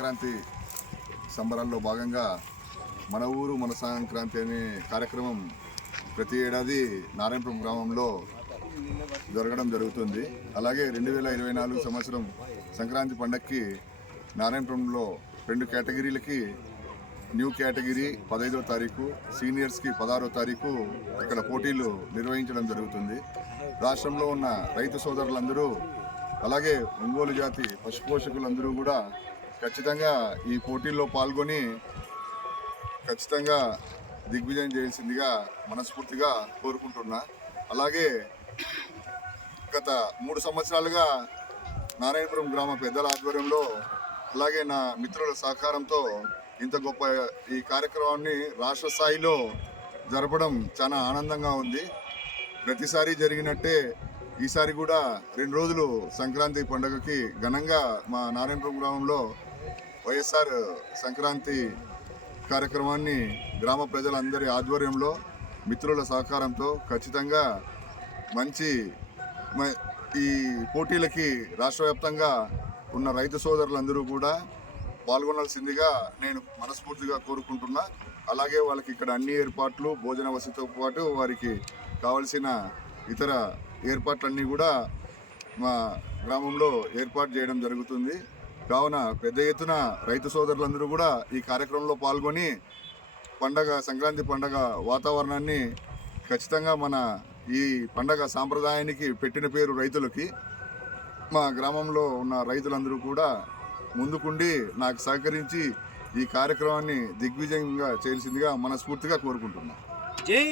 సంక్రాంతి సంబరాల్లో భాగంగా మన ఊరు మన సంక్రాంతి అనే కార్యక్రమం ప్రతి ఏడాది నారాయణపురం గ్రామంలో జరగడం జరుగుతుంది. అలాగే రెండు వేల ఇరవై నాలుగు సంవత్సరం సంక్రాంతి పండగకి నారాయణపురంలో రెండు కేటగిరీలకి న్యూ కేటగిరీ పదహైదో తారీఖు సీనియర్స్కి పదహారో తారీఖు ఇక్కడ పోటీలు నిర్వహించడం జరుగుతుంది. రాష్ట్రంలో ఉన్న రైతు సోదరులందరూ అలాగే ఒంగోలు జాతి పశుపోషకులందరూ కూడా ఖచ్చితంగా ఈ పోటీల్లో పాల్గొని ఖచ్చితంగా దిగ్విజయం చేయాల్సిందిగా మనస్ఫూర్తిగా కోరుకుంటున్నా. అలాగే గత మూడు సంవత్సరాలుగా నారాయణపురం గ్రామ పెద్దల ఆధ్వర్యంలో అలాగే నా మిత్రుల సహకారంతో ఇంత గొప్ప ఈ కార్యక్రమాన్ని రాష్ట్ర స్థాయిలో జరపడం చాలా ఆనందంగా ఉంది. ప్రతిసారి జరిగినట్టే ఈసారి కూడా రెండు రోజులు సంక్రాంతి పండుగకి ఘనంగా మా నారాయణపురం గ్రామంలో వైఎస్ఆర్ సంక్రాంతి కార్యక్రమాన్ని గ్రామ ప్రజలందరి ఆధ్వర్యంలో మిత్రుల సహకారంతో ఖచ్చితంగా మంచి మ- ఈ పోటీలకి రాష్ట్ర వ్యాప్తంగా ఉన్న రైతు సోదరులందరూ కూడా పాల్గొనాల్సిందిగా నేను మనస్ఫూర్తిగా కోరుకుంటున్నా. అలాగే వాళ్ళకి ఇక్కడ అన్ని ఏర్పాట్లు భోజన వసతితో పాటు వారికి కావలసిన ఇతర ఏర్పాట్లన్నీ కూడా మా గ్రామంలో ఏర్పాటు చేయడం జరుగుతుంది. కావున పెద్ద ఎత్తున రైతు సోదరులందరూ కూడా ఈ కార్యక్రమంలో పాల్గొని పండగ సంక్రాంతి పండగ వాతావరణాన్ని ఖచ్చితంగా మన ఈ పండగ సాంప్రదాయానికి పెట్టిన పేరు రైతులకి మా గ్రామంలో ఉన్న రైతులందరూ కూడా ముందుకుండి నాకు సహకరించి ఈ కార్యక్రమాన్ని దిగ్విజయంగా చేయాల్సిందిగా మనస్ఫూర్తిగా కోరుకుంటున్నాను జై